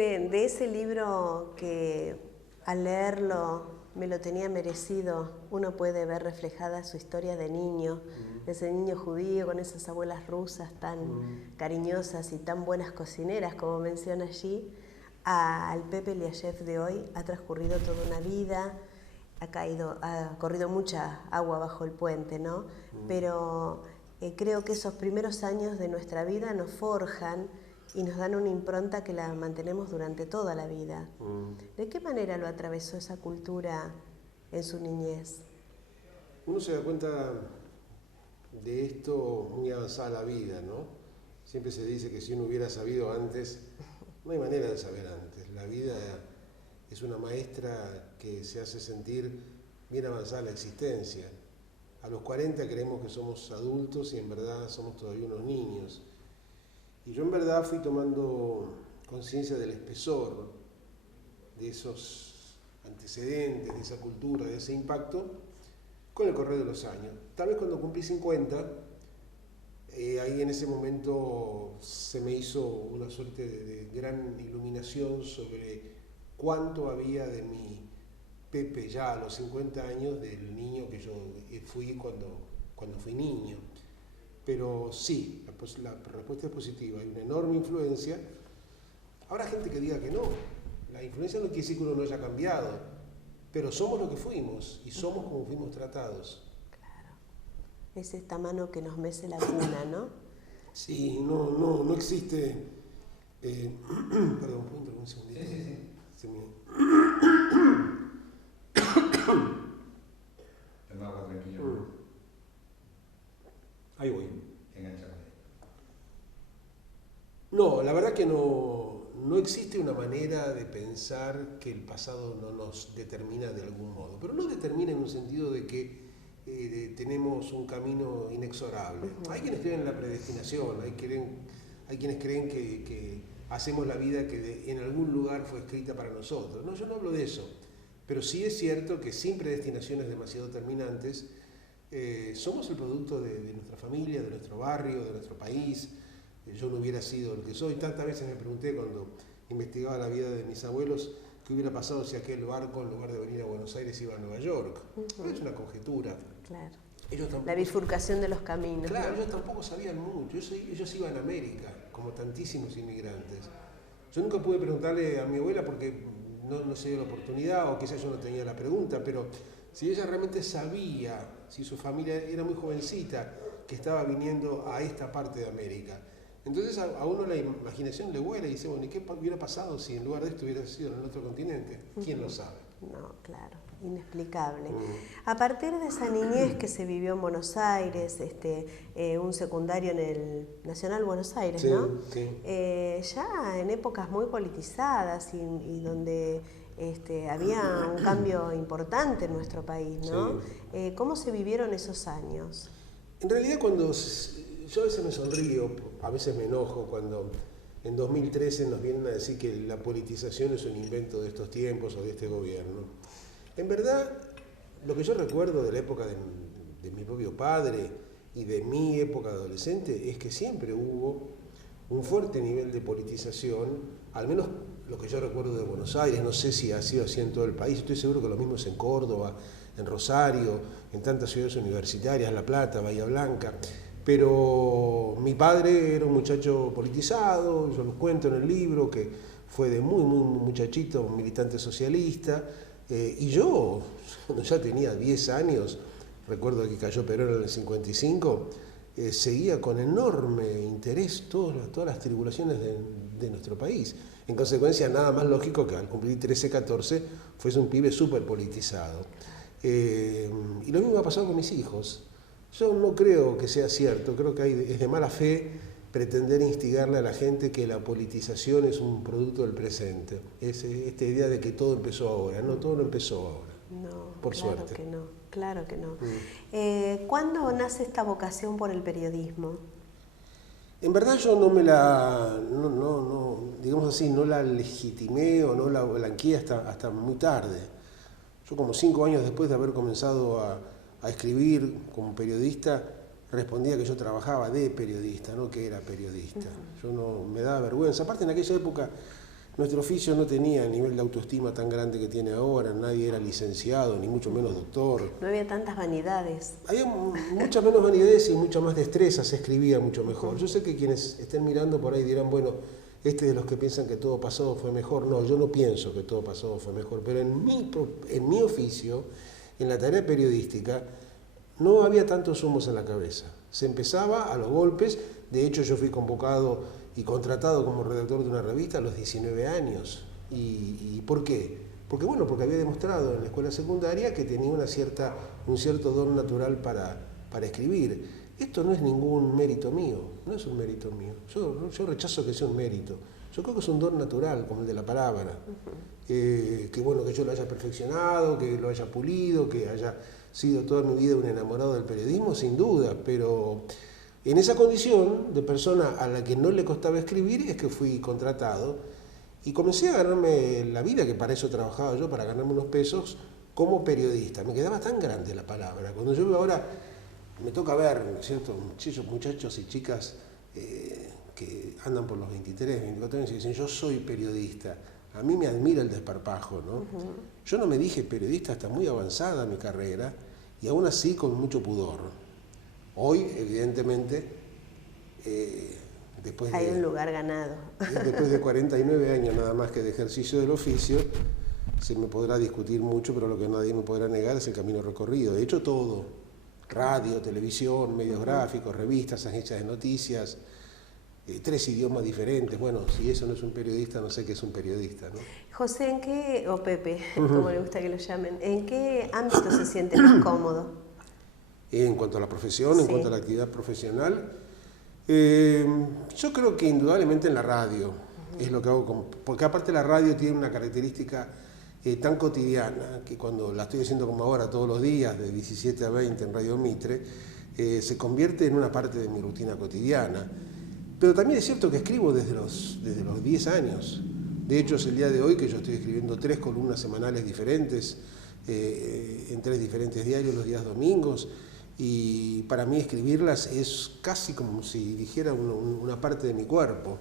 Pepe, de ese libro que al leerlo me lo tenía merecido, uno puede ver reflejada su historia de niño, ese niño judío con esas abuelas rusas tan cariñosas y tan buenas cocineras, como menciona allí, al Pepe Eliashev de hoy ha transcurrido toda una vida, ha corrido mucha agua bajo el puente, ¿no? Pero creo que esos primeros años de nuestra vida nos forjan y nos dan una impronta que la mantenemos durante toda la vida. ¿De qué manera lo atravesó esa cultura en su niñez? Uno se da cuenta de esto muy avanzada la vida, ¿no? Siempre se dice que si uno hubiera sabido antes, no hay manera de saber antes. La vida es una maestra que se hace sentir bien avanzada la existencia. A los 40 creemos que somos adultos y en verdad somos todavía unos niños. Y yo en verdad fui tomando conciencia del espesor de esos antecedentes, de esa cultura, de ese impacto, con el correr de los años. Tal vez cuando cumplí 50, ahí en ese momento se me hizo una suerte de gran iluminación sobre cuánto había de mi Pepe ya a los 50 años del niño que yo fui cuando fui niño. Pero sí, la respuesta es positiva, hay una enorme influencia. Habrá gente que diga que no, la influencia no quiere decir que uno no haya cambiado, pero somos lo que fuimos y somos como fuimos tratados. Claro, es esta mano que nos mece la cuna, ¿no? Sí, no existe... Perdón, ¿puedo interrumpir un segundito? Sí. Toma agua tranquilo. Ahí voy. Enganchame. No, la verdad que no existe una manera de pensar que el pasado no nos determina de algún modo, pero no determina en un sentido de que tenemos un camino inexorable. Hay quienes creen en la predestinación, hay quienes creen que hacemos la vida que en algún lugar fue escrita para nosotros. No, yo no hablo de eso, pero sí es cierto que sin predestinaciones demasiado determinantes, somos el producto de nuestra familia, de nuestro barrio, de nuestro país. Yo no hubiera sido el que soy. Tantas veces me pregunté cuando investigaba la vida de mis abuelos qué hubiera pasado si aquel barco, en lugar de venir a Buenos Aires, iba a Nueva York. Es una conjetura. Claro. La bifurcación de los caminos. Claro, ¿no? ellos tampoco sabían mucho. Ellos iban a América, como tantísimos inmigrantes. Yo nunca pude preguntarle a mi abuela porque no se dio la oportunidad o quizás yo no tenía la pregunta, pero si ella realmente sabía, si su familia era muy jovencita, que estaba viniendo a esta parte de América. Entonces a uno la imaginación le vuela y dice, bueno, ¿y qué hubiera pasado si en lugar de esto hubiera sido en el otro continente? ¿Quién lo sabe? No, claro, inexplicable. A partir de esa niñez que se vivió en Buenos Aires, un secundario en el Nacional Buenos Aires, Sí, ¿no? sí. Ya en épocas muy politizadas y donde había un cambio importante en nuestro país, ¿no? Sí. ¿Cómo se vivieron esos años? En realidad yo a veces me sonrío, a veces me enojo cuando en 2013 nos vienen a decir que la politización es un invento de estos tiempos o de este gobierno. En verdad, lo que yo recuerdo de la época de mi propio padre y de mi época de adolescente es que siempre hubo un fuerte nivel de politización, al menos lo que yo recuerdo de Buenos Aires, no sé si ha sido así en todo el país, estoy seguro que lo mismo es en Córdoba, en Rosario, en tantas ciudades universitarias, La Plata, Bahía Blanca, pero mi padre era un muchacho politizado, yo lo cuento en el libro, que fue de muy muchachito, un militante socialista, y yo, cuando ya tenía 10 años, recuerdo que cayó Perón en el 55, seguía con enorme interés todas las tribulaciones de nuestro país. En consecuencia, nada más lógico que al cumplir 13, 14, fuese un pibe súper politizado. Y lo mismo ha pasado con mis hijos. Yo no creo que sea cierto, creo que es de mala fe pretender instigarle a la gente que la politización es un producto del presente. Esta idea de que todo empezó ahora, no, todo no empezó ahora. No, por claro suerte. Que no, claro que no. ¿Cuándo nace esta vocación por el periodismo? En verdad yo digamos así, no la legitimé o no la blanqueé hasta muy tarde. Yo como 5 años después de haber comenzado a escribir como periodista, respondía que yo trabajaba de periodista, no que era periodista. Yo no me daba vergüenza. Aparte en aquella época nuestro oficio no tenía el nivel de autoestima tan grande que tiene ahora, nadie era licenciado, ni mucho menos doctor. No había tantas vanidades. Había muchas menos vanidades y mucha más destreza, se escribía mucho mejor. Yo sé que quienes estén mirando por ahí dirán, bueno, este de los que piensan que todo pasado fue mejor. No, yo no pienso que todo pasado fue mejor, pero en mi oficio, en la tarea periodística, no había tantos humos en la cabeza. Se empezaba a los golpes. De hecho, yo fui convocado y contratado como redactor de una revista a los 19 años. ¿Y por qué? Porque había demostrado en la escuela secundaria que tenía un cierto don natural para escribir. Esto no es ningún mérito mío, no es un mérito mío. Yo rechazo que sea un mérito. Yo creo que es un don natural, como el de la palabra. Que yo lo haya perfeccionado, que lo haya pulido, que haya sido toda mi vida un enamorado del periodismo, sin duda, pero en esa condición de persona a la que no le costaba escribir es que fui contratado y comencé a ganarme la vida, que para eso trabajaba yo, para ganarme unos pesos como periodista. Me quedaba tan grande la palabra. Cuando yo veo ahora, me toca ver, ¿no es cierto?, muchachos y chicas que andan por los 23, 24 años y dicen, yo soy periodista. A mí me admira el desparpajo, ¿no? Yo no me dije periodista hasta muy avanzada mi carrera y aún así con mucho pudor. Hoy, evidentemente, hay un lugar ganado. Después de 49 años nada más que de ejercicio del oficio, se me podrá discutir mucho, pero lo que nadie me podrá negar es el camino recorrido. He hecho todo, radio, televisión, medios gráficos, revistas, agencias de noticias, 3 idiomas diferentes. Bueno, si eso no es un periodista, no sé qué es un periodista, ¿no? José, o Pepe, como le gusta que lo llamen, ¿en qué ámbito se siente más cómodo? En cuanto a la profesión, en cuanto a la actividad profesional, yo creo que indudablemente en la radio es lo que hago, porque aparte la radio tiene una característica tan cotidiana que cuando la estoy haciendo como ahora todos los días, de 17 a 20 en Radio Mitre, se convierte en una parte de mi rutina cotidiana. Pero también es cierto que escribo desde los 10 años. De hecho, es el día de hoy que yo estoy escribiendo 3 columnas semanales diferentes, en 3 diferentes diarios los días domingos, y para mí escribirlas es casi como si dijera una parte de mi cuerpo.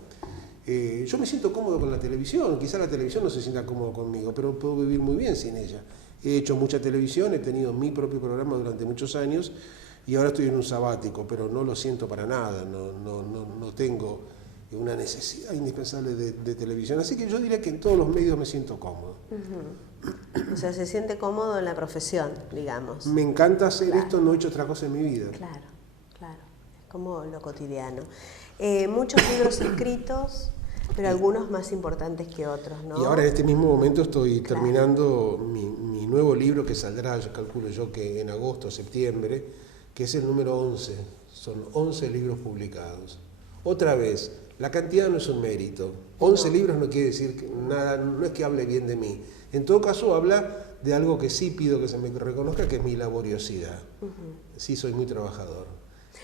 Yo me siento cómodo con la televisión, quizá la televisión no se sienta cómodo conmigo, pero puedo vivir muy bien sin ella. He hecho mucha televisión, he tenido mi propio programa durante muchos años, y ahora estoy en un sabático, pero no lo siento para nada, no tengo una necesidad indispensable de televisión. Así que yo diría que en todos los medios me siento cómodo. O sea, se siente cómodo en la profesión, digamos. Me encanta hacer esto, no he hecho otra cosa en mi vida. Claro, es como lo cotidiano. Muchos libros escritos, pero algunos más importantes que otros, ¿no? Y ahora en este mismo momento estoy terminando mi nuevo libro que saldrá, yo calculo yo que en agosto, septiembre, que es el número 11, son 11 libros publicados. Otra vez, la cantidad no es un mérito, 11 libros no quiere decir nada, no es que hable bien de mí, en todo caso habla de algo que sí pido que se me reconozca, que es mi laboriosidad. Sí, soy muy trabajador.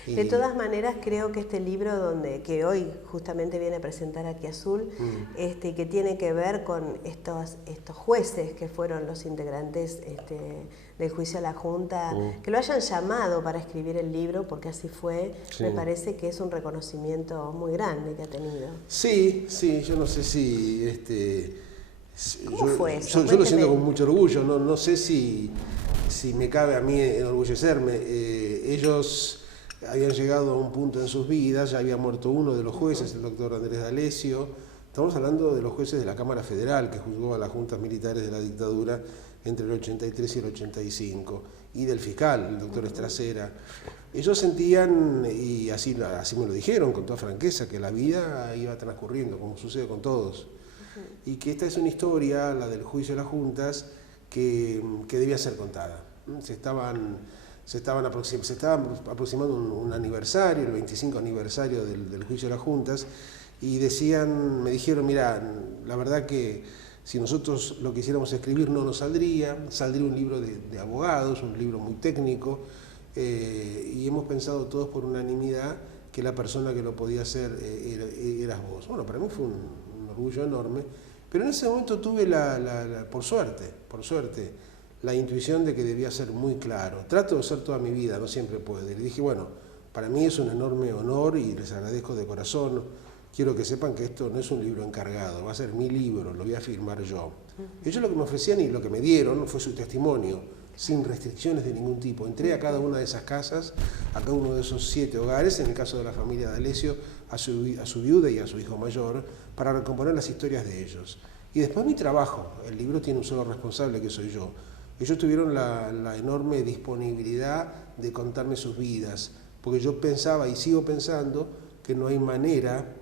De todas maneras, creo que este libro que hoy justamente viene a presentar aquí Azul, que tiene que ver con estos jueces que fueron los integrantes del juicio a la Junta, que lo hayan llamado para escribir el libro, porque así fue, me parece que es un reconocimiento muy grande que ha tenido. Sí, yo no sé si... ¿Cómo fue eso? Yo lo siento con mucho orgullo, no sé si me cabe a mí enorgullecerme. Ellos habían llegado a un punto en sus vidas, ya había muerto uno de los jueces, el doctor Andrés D'Alessio. Estamos hablando de los jueces de la Cámara Federal, que juzgó a las juntas militares de la dictadura entre el 83 y el 85, y del fiscal, el doctor Estracera. Ellos sentían, y así me lo dijeron con toda franqueza, que la vida iba transcurriendo, como sucede con todos, y que esta es una historia, la del juicio de las juntas, que debía ser contada. Se estaban aproximando un aniversario, el 25 aniversario del juicio de las juntas, y me dijeron, mira, la verdad que si nosotros lo quisiéramos escribir no nos saldría un libro de abogados, un libro muy técnico, y hemos pensado todos por unanimidad que la persona que lo podía hacer eras vos. Bueno, para mí fue un orgullo enorme, pero en ese momento tuve por suerte, la intuición de que debía ser muy claro. Trato de ser toda mi vida, no siempre puedo. Y dije, bueno, para mí es un enorme honor y les agradezco de corazón quiero que sepan que esto no es un libro encargado, va a ser mi libro, lo voy a firmar yo. Ellos lo que me ofrecían y lo que me dieron fue su testimonio, sin restricciones de ningún tipo. Entré a cada una de esas casas, a cada uno de esos 7 hogares, en el caso de la familia de Alessio, a su viuda y a su hijo mayor, para recomponer las historias de ellos. Y después mi trabajo, el libro tiene un solo responsable, que soy yo. Ellos tuvieron la enorme disponibilidad de contarme sus vidas, porque yo pensaba y sigo pensando que no hay manera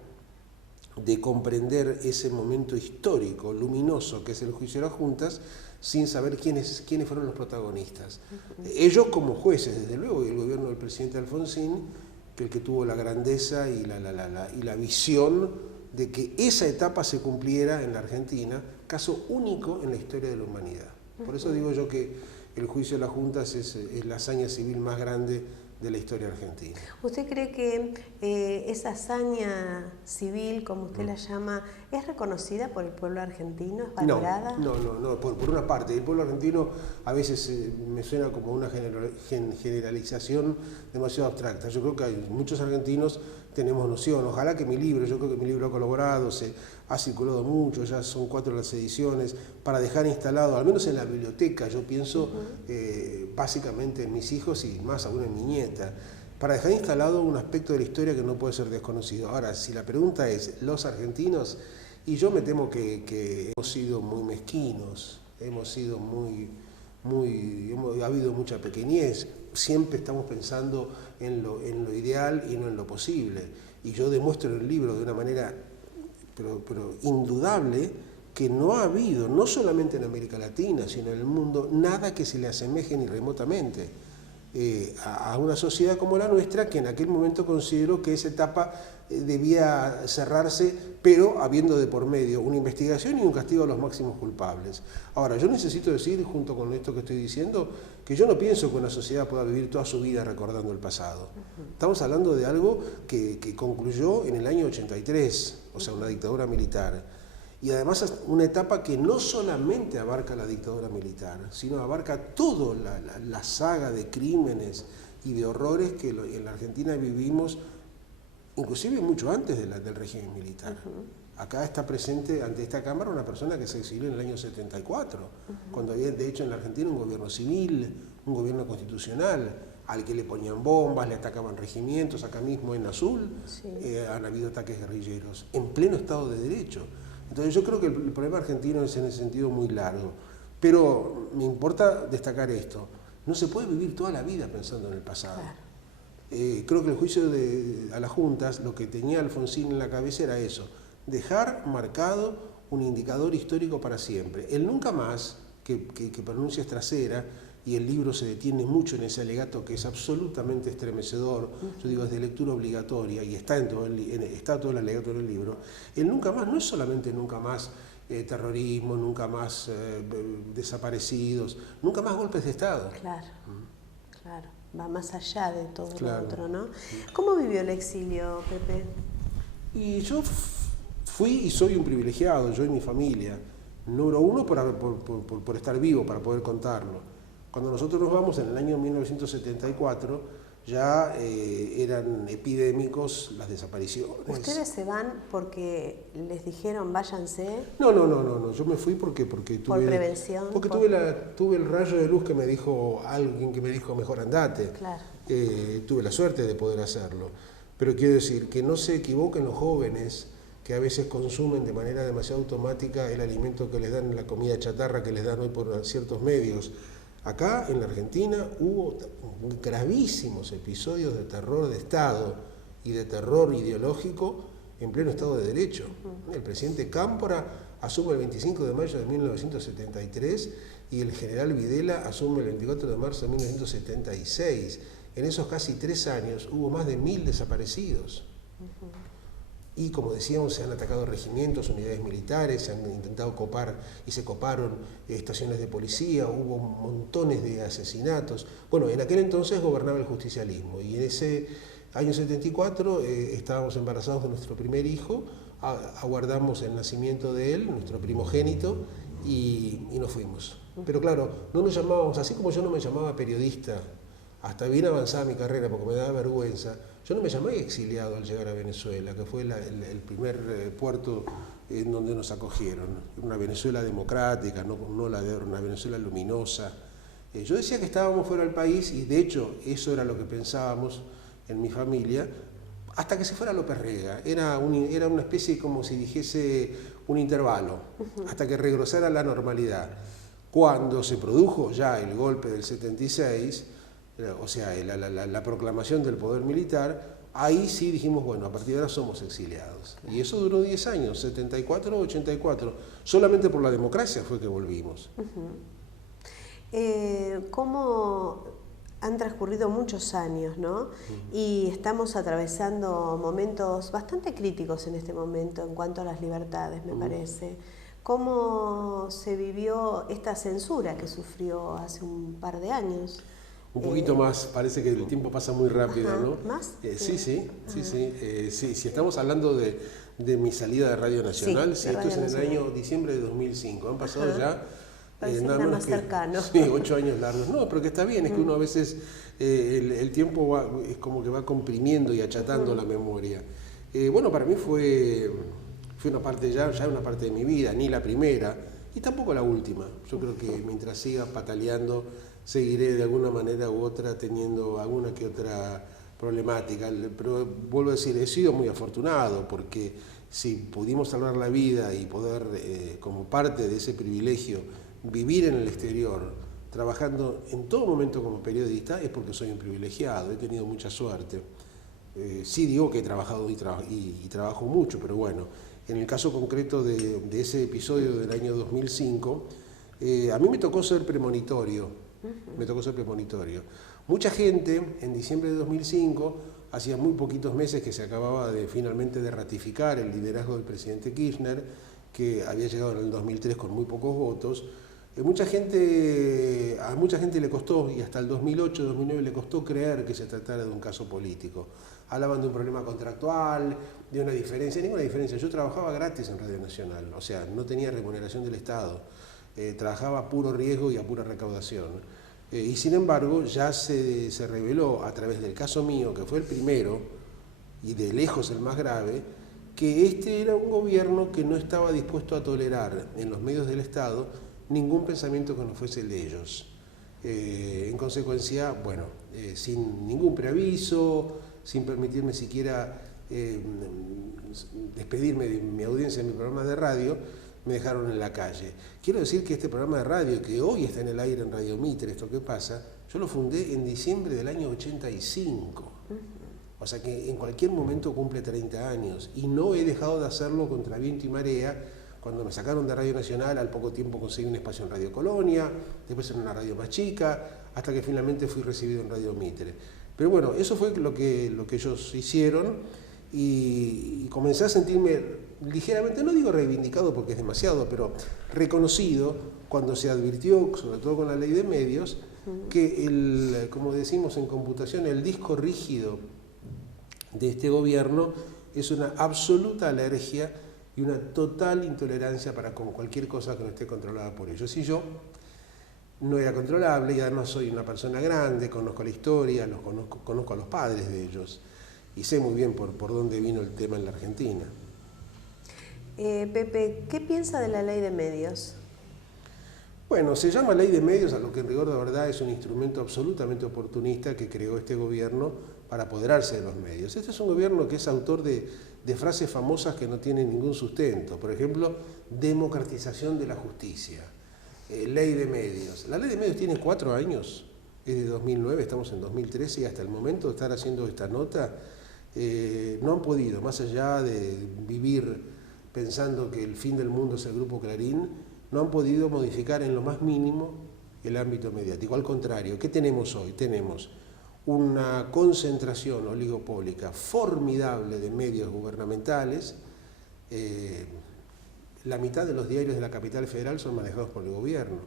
de comprender ese momento histórico, luminoso, que es el juicio de las juntas, sin saber quiénes fueron los protagonistas. Ellos como jueces, desde luego, y el gobierno del presidente Alfonsín, que el que tuvo la grandeza y la visión de que esa etapa se cumpliera en la Argentina, caso único en la historia de la humanidad. Por eso digo yo que el juicio de las juntas es la hazaña civil más grande de la historia argentina. ¿Usted cree que esa hazaña civil, como usted la llama, es reconocida por el pueblo argentino? ¿Es valorada? No. Por una parte, el pueblo argentino a veces me suena como una generalización demasiado abstracta. Yo creo que hay muchos argentinos tenemos noción. Ojalá que yo creo que mi libro ha colaborado, ha circulado mucho, ya son 4 las ediciones, para dejar instalado, al menos en la biblioteca, yo pienso básicamente en mis hijos y más aún en mi nieta, para dejar instalado un aspecto de la historia que no puede ser desconocido. Ahora, si la pregunta es, ¿los argentinos? Y yo me temo que hemos sido muy mezquinos, ha habido mucha pequeñez, siempre estamos pensando en lo ideal y no en lo posible. Y yo demuestro en el libro de una manera pero indudable que no ha habido, no solamente en América Latina, sino en el mundo, nada que se le asemeje ni remotamente a una sociedad como la nuestra, que en aquel momento consideró que esa etapa debía cerrarse, pero habiendo de por medio una investigación y un castigo a los máximos culpables. Ahora, yo necesito decir, junto con esto que estoy diciendo, que yo no pienso que una sociedad pueda vivir toda su vida recordando el pasado. Estamos hablando de algo que concluyó en el año 83, o sea, una dictadura militar. Y además una etapa que no solamente abarca la dictadura militar, sino abarca toda la saga de crímenes y de horrores que en la Argentina vivimos, inclusive mucho antes del régimen militar. Acá está presente ante esta Cámara una persona que se exilió en el año 74, cuando había de hecho en la Argentina un gobierno civil, un gobierno constitucional, al que le ponían bombas, le atacaban regimientos. Acá mismo en Azul han habido ataques guerrilleros, en pleno Estado de Derecho. Entonces yo creo que el problema argentino es en ese sentido muy largo, pero me importa destacar esto: no se puede vivir toda la vida pensando en el pasado. Claro. Creo que el juicio a las juntas, lo que tenía Alfonsín en la cabeza era eso, dejar marcado un indicador histórico para siempre. El nunca más, que pronuncia Estracera, y el libro se detiene mucho en ese alegato que es absolutamente estremecedor, yo digo, es de lectura obligatoria y está todo el alegato en el libro. El nunca más no es solamente nunca más terrorismo, nunca más desaparecidos, nunca más golpes de Estado. Claro, claro, va más allá de todo lo otro, ¿no? ¿Cómo vivió el exilio, Pepe? Y yo fui y soy un privilegiado, yo y mi familia. Número uno, por estar vivo, para poder contarlo. Cuando nosotros nos vamos en el año 1974, ya eran epidémicos las desapariciones. ¿Ustedes se van porque les dijeron váyanse? No, yo me fui porque tuve... ¿Por prevención? Porque tuve el rayo de luz que me dijo alguien que me dijo mejor andate. Claro. Tuve la suerte de poder hacerlo. Pero quiero decir, que no se equivoquen los jóvenes que a veces consumen de manera demasiado automática el alimento que les dan, la comida chatarra que les dan hoy por ciertos medios. Acá en la Argentina hubo gravísimos episodios de terror de Estado y de terror ideológico en pleno Estado de Derecho. El presidente Cámpora asume el 25 de mayo de 1973 y el general Videla asume el 24 de marzo de 1976. En esos casi 3 años hubo más de 1000 desaparecidos. Y como decíamos, se han atacado regimientos, unidades militares, se han intentado copar y se coparon estaciones de policía, hubo montones de asesinatos. Bueno, en aquel entonces gobernaba el justicialismo y en ese año 74 estábamos embarazados de nuestro primer hijo, aguardamos el nacimiento de él, nuestro primogénito, y nos fuimos. Pero claro, no nos llamábamos, así como yo no me llamaba periodista hasta bien avanzada mi carrera, porque me daba vergüenza, yo no me llamé exiliado al llegar a Venezuela, que fue el primer puerto en donde nos acogieron. Una Venezuela democrática, no la de una Venezuela luminosa. Yo decía que estábamos fuera del país y de hecho eso era lo que pensábamos en mi familia, hasta que se fuera López Rega. Era una especie, como si dijese, un intervalo, hasta que regresara a la normalidad. Cuando se produjo ya el golpe del 76, o sea, la proclamación del poder militar, ahí sí dijimos, bueno, a partir de ahora somos exiliados. Y eso duró 10 años, 74, 84. Solamente por la democracia fue que volvimos. ¿Cómo han transcurrido muchos años, ¿no? Y estamos atravesando momentos bastante críticos en este momento en cuanto a las libertades, me parece. ¿Cómo se vivió esta censura que sufrió hace un par de años? Un poquito más, parece que el tiempo pasa muy rápido, ¿no? ¿Más? Sí. Si estamos hablando de mi salida de Radio Nacional, sí, esto es en el año diciembre de 2005. Han pasado ya nada más cercano. Sí, 8 años largos. No, pero que está bien, es que uno a veces el tiempo es como que va comprimiendo y achatando la memoria. Bueno, para mí fue una parte ya una parte de mi vida, ni la primera y tampoco la última. Yo creo que mientras siga pataleando, seguiré de alguna manera u otra teniendo alguna que otra problemática. Pero vuelvo a decir, he sido muy afortunado porque si pudimos salvar la vida y poder, como parte de ese privilegio, vivir en el exterior, trabajando en todo momento como periodista, es porque soy un privilegiado, he tenido mucha suerte. Sí digo que he trabajado y trabajo mucho, pero bueno, en el caso concreto de ese episodio del año 2005, a mí me tocó ser premonitorio. Mucha gente, en diciembre de 2005, hacía muy poquitos meses que se acababa finalmente de ratificar el liderazgo del presidente Kirchner, que había llegado en el 2003 con muy pocos votos. A mucha gente le costó, y hasta el 2008, 2009 le costó creer que se tratara de un caso político. Hablaban de un problema contractual, de una diferencia, ninguna diferencia. Yo trabajaba gratis en Radio Nacional, o sea, no tenía remuneración del Estado. Trabajaba a puro riesgo y a pura recaudación. Y sin embargo, ya se reveló a través del caso mío, que fue el primero, y de lejos el más grave, que este era un gobierno que no estaba dispuesto a tolerar en los medios del Estado ningún pensamiento que no fuese el de ellos. En consecuencia, bueno, sin ningún preaviso, sin permitirme siquiera despedirme de mi audiencia en mi programa de radio, me dejaron en la calle. Quiero decir que este programa de radio, que hoy está en el aire en Radio Mitre, Esto que pasa, yo lo fundé en diciembre del año 85. O sea que en cualquier momento cumple 30 años y no he dejado de hacerlo contra viento y marea. Cuando me sacaron de Radio Nacional, al poco tiempo conseguí un espacio en Radio Colonia, después en una radio más chica, hasta que finalmente fui recibido en Radio Mitre. Pero bueno, eso fue lo que ellos hicieron y comencé a sentirme ligeramente, no digo reivindicado porque es demasiado, pero reconocido cuando se advirtió, sobre todo con la ley de medios, que como decimos en computación, el disco rígido de este gobierno es una absoluta alergia y una total intolerancia para con cualquier cosa que no esté controlada por ellos. Y yo no era controlable y además soy una persona grande, conozco la historia, conozco a los padres de ellos y sé muy bien por dónde vino el tema en la Argentina. Pepe, ¿qué piensa de la ley de medios? Bueno, se llama ley de medios, a lo que en rigor de verdad es un instrumento absolutamente oportunista que creó este gobierno para apoderarse de los medios. Este es un gobierno que es autor de frases famosas que no tienen ningún sustento. Por ejemplo, democratización de la justicia, ley de medios. La ley de medios tiene 4 años, es de 2009, estamos en 2013 y hasta el momento de estar haciendo esta nota no han podido, más allá de vivir pensando que el fin del mundo es el Grupo Clarín, no han podido modificar en lo más mínimo el ámbito mediático. Al contrario, ¿qué tenemos hoy? Tenemos una concentración oligopólica formidable de medios gubernamentales. La mitad de los diarios de la capital federal son manejados por el gobierno.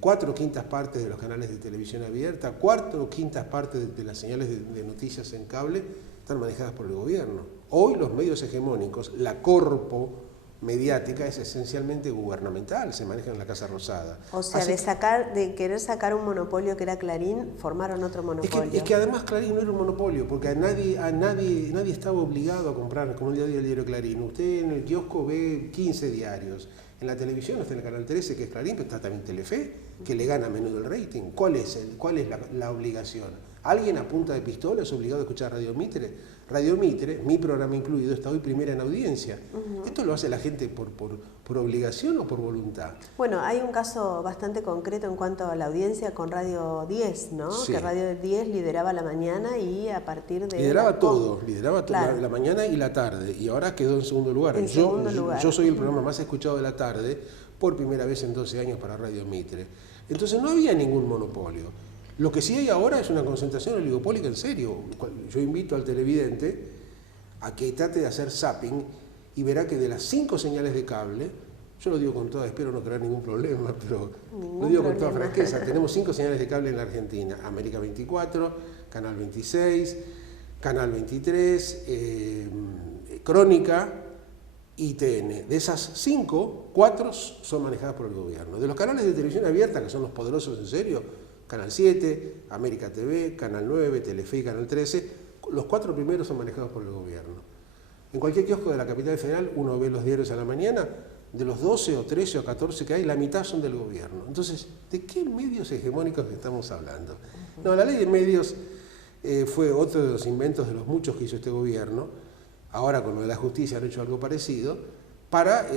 4/5 partes de los canales de televisión abierta, 4/5 partes de las señales de noticias en cable están manejadas por el gobierno. Hoy los medios hegemónicos, la corpo mediática es esencialmente gubernamental, se maneja en la Casa Rosada. O sea, de querer sacar un monopolio que era Clarín, formaron otro monopolio. Es que además Clarín no era un monopolio, porque a nadie estaba obligado a comprar, como el diario Clarín. Usted en el kiosco ve 15 diarios. En la televisión está en el canal 13, que es Clarín, pero está también Telefe, que le gana a menudo el rating. ¿Cuál es la obligación? ¿Alguien a punta de pistola es obligado a escuchar Radio Mitre? Radio Mitre, mi programa incluido, está hoy primera en audiencia. ¿Esto lo hace la gente por obligación o por voluntad? Bueno, hay un caso bastante concreto en cuanto a la audiencia con Radio 10, ¿no? Sí. Que Radio 10 lideraba la mañana y a partir de... Lideraba todo, claro. la mañana y la tarde, y ahora quedó en segundo lugar. Yo soy el programa más escuchado de la tarde, por primera vez en 12 años para Radio Mitre. Entonces no había ningún monopolio. Lo que sí hay ahora es una concentración oligopólica en serio. Yo invito al televidente a que trate de hacer zapping y verá que de las 5 señales de cable, yo lo digo con toda, espero no crear ningún problema, pero lo digo con toda franqueza, tenemos 5 señales de cable en la Argentina: América 24, Canal 26, Canal 23, Crónica y TN. De esas 5, 4 son manejadas por el gobierno. De los canales de televisión abierta, que son los poderosos en serio, Canal 7, América TV, Canal 9, Telefe y Canal 13, los 4 primeros son manejados por el gobierno. En cualquier kiosco de la capital federal uno ve los diarios a la mañana, de los 12 o 13 o 14 que hay, la mitad son del gobierno. Entonces, ¿de qué medios hegemónicos estamos hablando? No, la ley de medios fue otro de los inventos de los muchos que hizo este gobierno. Ahora con lo de la justicia han hecho algo parecido, para,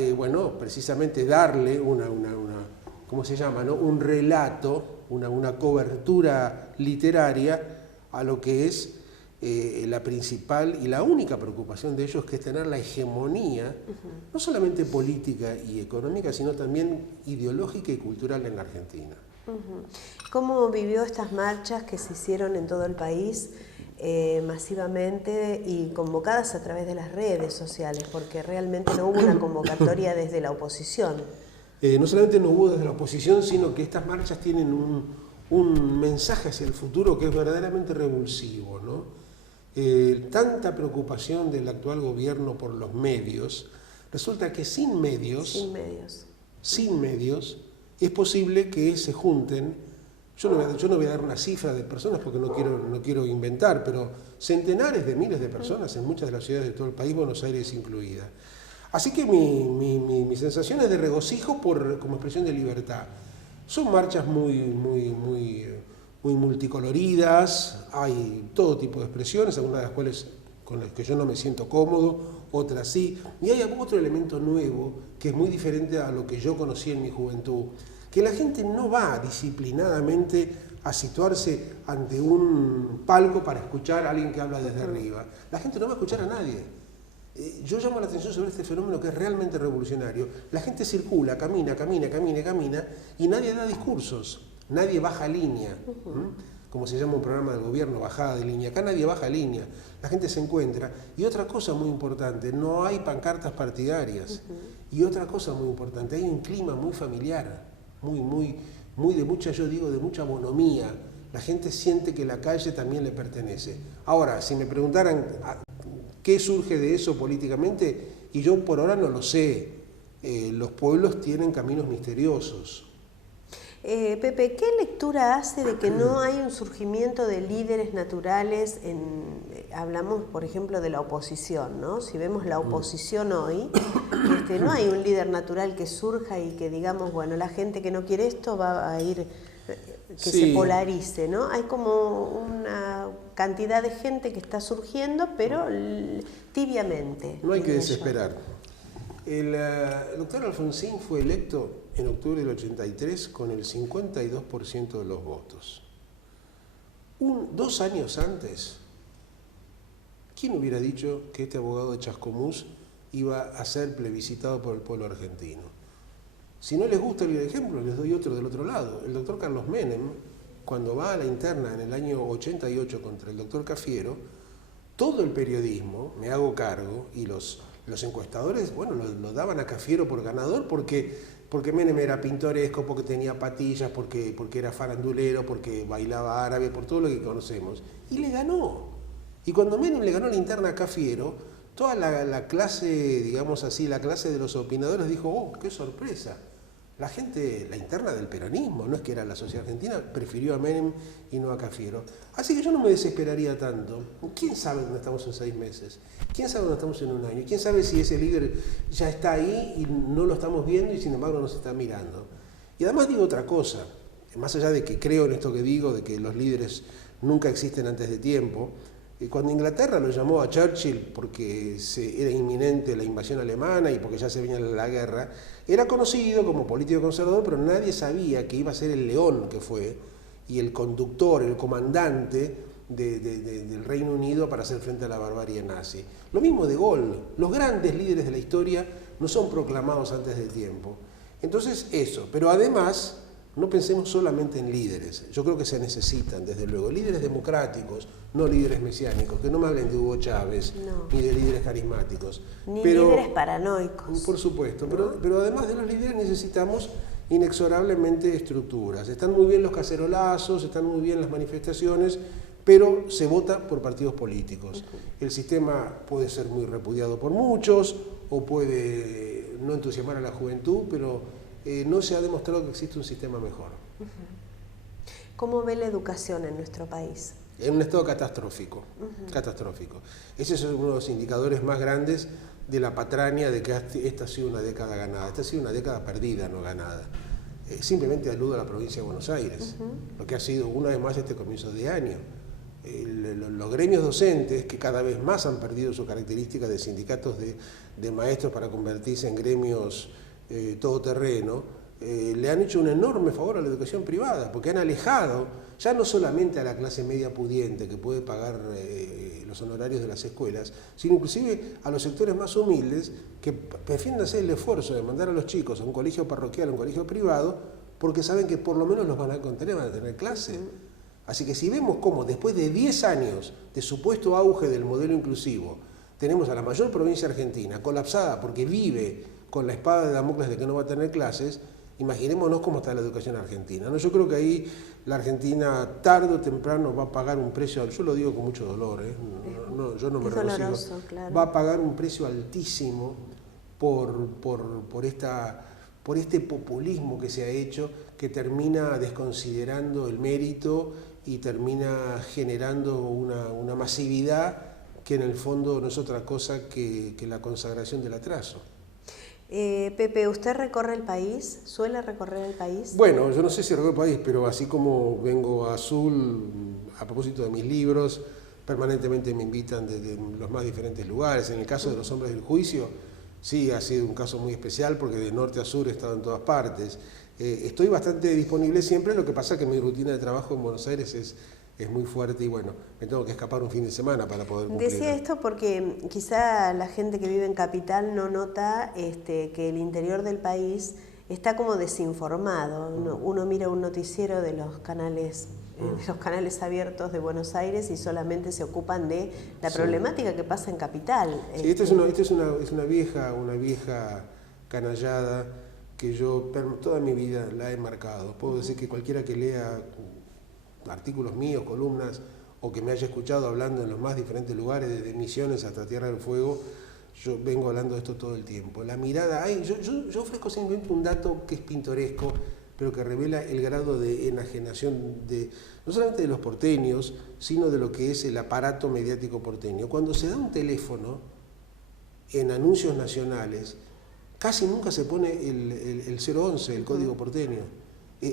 precisamente darle ¿cómo se llama, no? Un relato, una cobertura literaria a lo que es la principal y la única preocupación de ellos, que es tener la hegemonía, no solamente política y económica, sino también ideológica y cultural en la Argentina. ¿Cómo vivió estas marchas que se hicieron en todo el país masivamente y convocadas a través de las redes sociales? Porque realmente no hubo una convocatoria desde la oposición. No solamente no hubo desde la oposición, sino que estas marchas tienen un mensaje hacia el futuro que es verdaderamente revulsivo, ¿no? Tanta preocupación del actual gobierno por los medios, resulta que sin medios es posible que se junten, yo no voy a dar una cifra de personas porque no quiero inventar, pero centenares de miles de personas en muchas de las ciudades de todo el país, Buenos Aires incluida. Así que mi sensación es de regocijo como expresión de libertad. Son marchas muy multicoloridas, hay todo tipo de expresiones, algunas de las cuales con las que yo no me siento cómodo, otras sí. Y hay otro elemento nuevo que es muy diferente a lo que yo conocí en mi juventud, que la gente no va disciplinadamente a situarse ante un palco para escuchar a alguien que habla desde arriba. La gente no va a escuchar a nadie. Yo llamo la atención sobre este fenómeno que es realmente revolucionario. La gente circula, camina y nadie da discursos, nadie baja línea. Como se llama un programa del gobierno, bajada de línea. Acá nadie baja línea, la gente se encuentra. Y otra cosa muy importante, no hay pancartas partidarias. Y otra cosa muy importante, hay un clima muy familiar, muy de mucha, yo digo, de mucha bonomía. La gente siente que la calle también le pertenece. Ahora, si me preguntaran ¿qué surge de eso políticamente? Y yo por ahora no lo sé. Los pueblos tienen caminos misteriosos. Pepe, ¿qué lectura hace de que no hay un surgimiento de líderes naturales? Hablamos, por ejemplo, de la oposición, ¿no? Si vemos la oposición hoy, no hay un líder natural que surja y que digamos, bueno, la gente que no quiere esto va a ir, que se polarice, ¿no? Hay como una cantidad de gente que está surgiendo, pero tibiamente. No hay que desesperar. El doctor Alfonsín fue electo en octubre del 83 con el 52% de los votos. 2 años antes, ¿quién hubiera dicho que este abogado de Chascomús iba a ser plebiscitado por el pueblo argentino? Si no les gusta el ejemplo, les doy otro del otro lado. El doctor Carlos Menem, cuando va a la interna en el año 88 contra el doctor Cafiero, todo el periodismo, me hago cargo, y los encuestadores, bueno, lo daban a Cafiero por ganador porque Menem era pintoresco, porque tenía patillas, porque era farandulero, porque bailaba árabe, por todo lo que conocemos. Y le ganó. Y cuando Menem le ganó la interna a Cafiero, toda la clase, digamos así, la clase de los opinadores dijo, oh, qué sorpresa. La gente, la interna del peronismo, no es que era la sociedad argentina, prefirió a Menem y no a Cafiero. Así que yo no me desesperaría tanto. ¿Quién sabe dónde estamos en 6 meses? ¿Quién sabe dónde estamos en 1 año? ¿Quién sabe si ese líder ya está ahí y no lo estamos viendo y sin embargo nos está mirando? Y además digo otra cosa, más allá de que creo en esto que digo, de que los líderes nunca existen antes de tiempo, cuando Inglaterra lo llamó a Churchill porque era inminente la invasión alemana y porque ya se venía la guerra, era conocido como político conservador, pero nadie sabía que iba a ser el león que fue y el conductor, el comandante del Reino Unido para hacer frente a la barbarie nazi. Lo mismo de Gaulle, los grandes líderes de la historia no son proclamados antes de tiempo. Entonces eso, pero además no pensemos solamente en líderes, yo creo que se necesitan desde luego líderes democráticos, no líderes mesiánicos, que no me hablen de Hugo Chávez, ni de líderes carismáticos. Ni líderes paranoicos. Por supuesto, pero además de los líderes necesitamos inexorablemente estructuras. Están muy bien los cacerolazos, están muy bien las manifestaciones, pero se vota por partidos políticos. El sistema puede ser muy repudiado por muchos, o puede no entusiasmar a la juventud, pero no se ha demostrado que existe un sistema mejor. ¿Cómo ve la educación en nuestro país? En un estado catastrófico, catastrófico. Ese es uno de los indicadores más grandes de la patraña de que esta ha sido una década ganada. Esta ha sido una década perdida, no ganada. Simplemente aludo a la provincia de Buenos Aires, lo que ha sido una vez más este comienzo de año. Los gremios docentes, que cada vez más han perdido su característica de sindicatos de maestros para convertirse en gremios todoterreno, le han hecho un enorme favor a la educación privada, porque han alejado ya no solamente a la clase media pudiente que puede pagar los honorarios de las escuelas, sino inclusive a los sectores más humildes que prefieren hacer el esfuerzo de mandar a los chicos a un colegio parroquial, a un colegio privado, porque saben que por lo menos los van a contener, van a tener clase. Así que si vemos cómo después de 10 años de supuesto auge del modelo inclusivo, tenemos a la mayor provincia argentina colapsada porque vive con la espada de Damocles de que no va a tener clases, imaginémonos cómo está la educación argentina, ¿no? Yo creo que ahí la Argentina tarde o temprano va a pagar un precio, yo lo digo con mucho dolor, yo no me regocijo, claro. Va a pagar un precio altísimo por este populismo que se ha hecho, que termina desconsiderando el mérito y termina generando una masividad que en el fondo no es otra cosa que la consagración del atraso. Pepe, ¿usted recorre el país? ¿Suele recorrer el país? Bueno, yo no sé si recorro el país, pero así como vengo a Azul, a propósito de mis libros, permanentemente me invitan desde los más diferentes lugares. En el caso de Los Hombres del Juicio, sí, ha sido un caso muy especial porque de norte a sur he estado en todas partes. Estoy bastante disponible siempre, lo que pasa es que mi rutina de trabajo en Buenos Aires es muy fuerte y bueno, me tengo que escapar un fin de semana para poder cumplir. Decía esto porque quizá la gente que vive en Capital no nota que el interior del país está como desinformado. Uno mira un noticiero de los canales abiertos de Buenos Aires y solamente se ocupan de la problemática que pasa en Capital. Sí, esta es una vieja canallada que yo toda mi vida la he marcado. Puedo decir que cualquiera que lea artículos míos, columnas, o que me haya escuchado hablando en los más diferentes lugares, desde Misiones hasta Tierra del Fuego, yo vengo hablando de esto todo el tiempo. La mirada, yo ofrezco simplemente un dato que es pintoresco, pero que revela el grado de enajenación no solamente de los porteños, sino de lo que es el aparato mediático porteño. Cuando se da un teléfono en anuncios nacionales, casi nunca se pone el 011, el código porteño.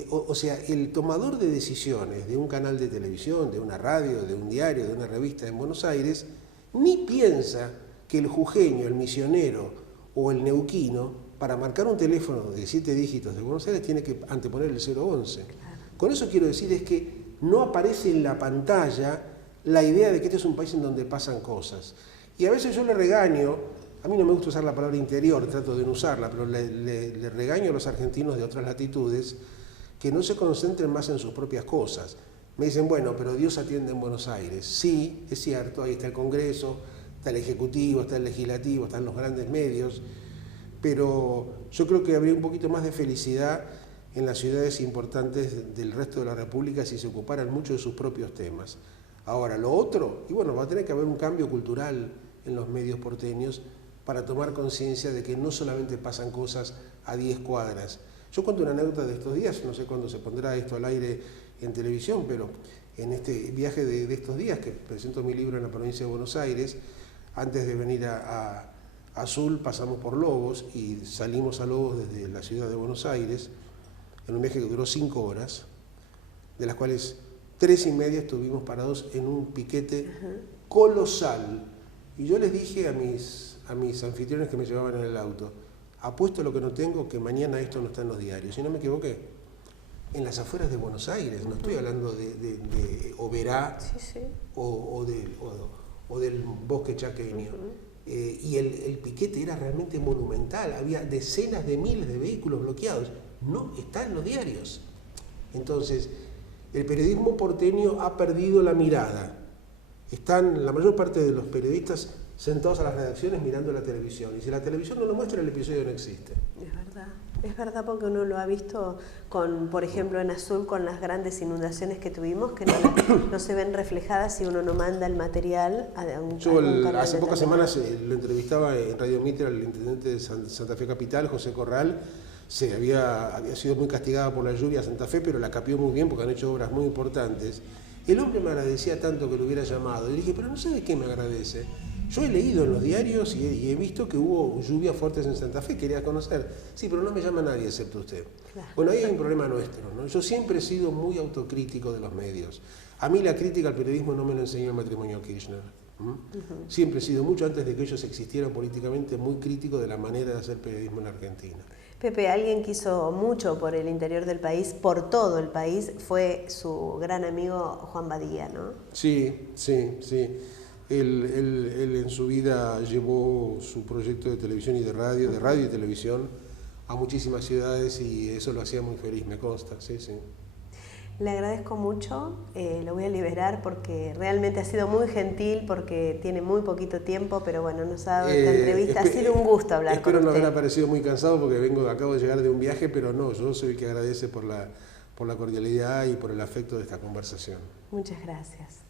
O sea, el tomador de decisiones de un canal de televisión, de una radio, de un diario, de una revista en Buenos Aires, ni piensa que el jujeño, el misionero o el neuquino, para marcar un teléfono de 7 dígitos de Buenos Aires, tiene que anteponer el 011. Claro. Con eso quiero decir es que no aparece en la pantalla la idea de que este es un país en donde pasan cosas. Y a veces yo le regaño, a mí no me gusta usar la palabra interior, trato de no usarla, pero le regaño a los argentinos de otras latitudes que no se concentren más en sus propias cosas. Me dicen, bueno, pero Dios atiende en Buenos Aires. Sí, es cierto, ahí está el Congreso, está el Ejecutivo, está el Legislativo, están los grandes medios, pero yo creo que habría un poquito más de felicidad en las ciudades importantes del resto de la República si se ocuparan mucho de sus propios temas. Ahora, lo otro, y bueno, va a tener que haber un cambio cultural en los medios porteños para tomar conciencia de que no solamente pasan cosas a 10 cuadras. Yo cuento una anécdota de estos días, no sé cuándo se pondrá esto al aire en televisión, pero en este viaje de estos días, que presento mi libro en la provincia de Buenos Aires, antes de venir a Azul pasamos por Lobos y salimos a Lobos desde la ciudad de Buenos Aires, en un viaje que duró 5 horas, de las cuales 3 y media estuvimos parados en un piquete colosal. Y yo les dije a mis anfitriones que me llevaban en el auto, apuesto lo que no tengo, que mañana esto no está en los diarios. Y no me equivoqué. En las afueras de Buenos Aires, no estoy hablando de Oberá o del bosque chaqueño. Y el piquete era realmente monumental, había decenas de miles de vehículos bloqueados. No está en los diarios. Entonces, el periodismo porteño ha perdido la mirada. Están la mayor parte de los periodistas sentados a las redacciones mirando la televisión. Y si la televisión no lo muestra, el episodio no existe. Es verdad porque uno lo ha visto, por ejemplo, en Azul, con las grandes inundaciones que tuvimos, que no se ven reflejadas si uno no manda el material a un canal. Hace pocas semanas lo entrevistaba en Radio Mitre al intendente de Santa Fe Capital, José Corral. Había sido muy castigada por la lluvia Santa Fe, pero la capió muy bien porque han hecho obras muy importantes. El hombre me agradecía tanto que lo hubiera llamado. Y le dije, pero no sé de qué me agradece. Yo he leído en los diarios y he visto que hubo lluvias fuertes en Santa Fe, quería conocer. Sí, pero no me llama nadie excepto usted. Claro. Bueno, ahí hay un problema nuestro, ¿no? Yo siempre he sido muy autocrítico de los medios. A mí la crítica al periodismo no me lo enseñó el matrimonio Kirchner. Siempre he sido, mucho antes de que ellos existieran políticamente, muy crítico de la manera de hacer periodismo en Argentina. Pepe, alguien que hizo mucho por el interior del país, por todo el país, fue su gran amigo Juan Badía, ¿no? Sí. Él en su vida llevó su proyecto de televisión y de radio y televisión a muchísimas ciudades y eso lo hacía muy feliz, me consta, sí. Le agradezco mucho, lo voy a liberar porque realmente ha sido muy gentil, porque tiene muy poquito tiempo, pero bueno, nos ha dado esta entrevista, ha sido un gusto hablar con usted. Espero no haber parecido muy cansado porque acabo de llegar de un viaje, pero no, yo soy el que agradece por la cordialidad y por el afecto de esta conversación. Muchas gracias.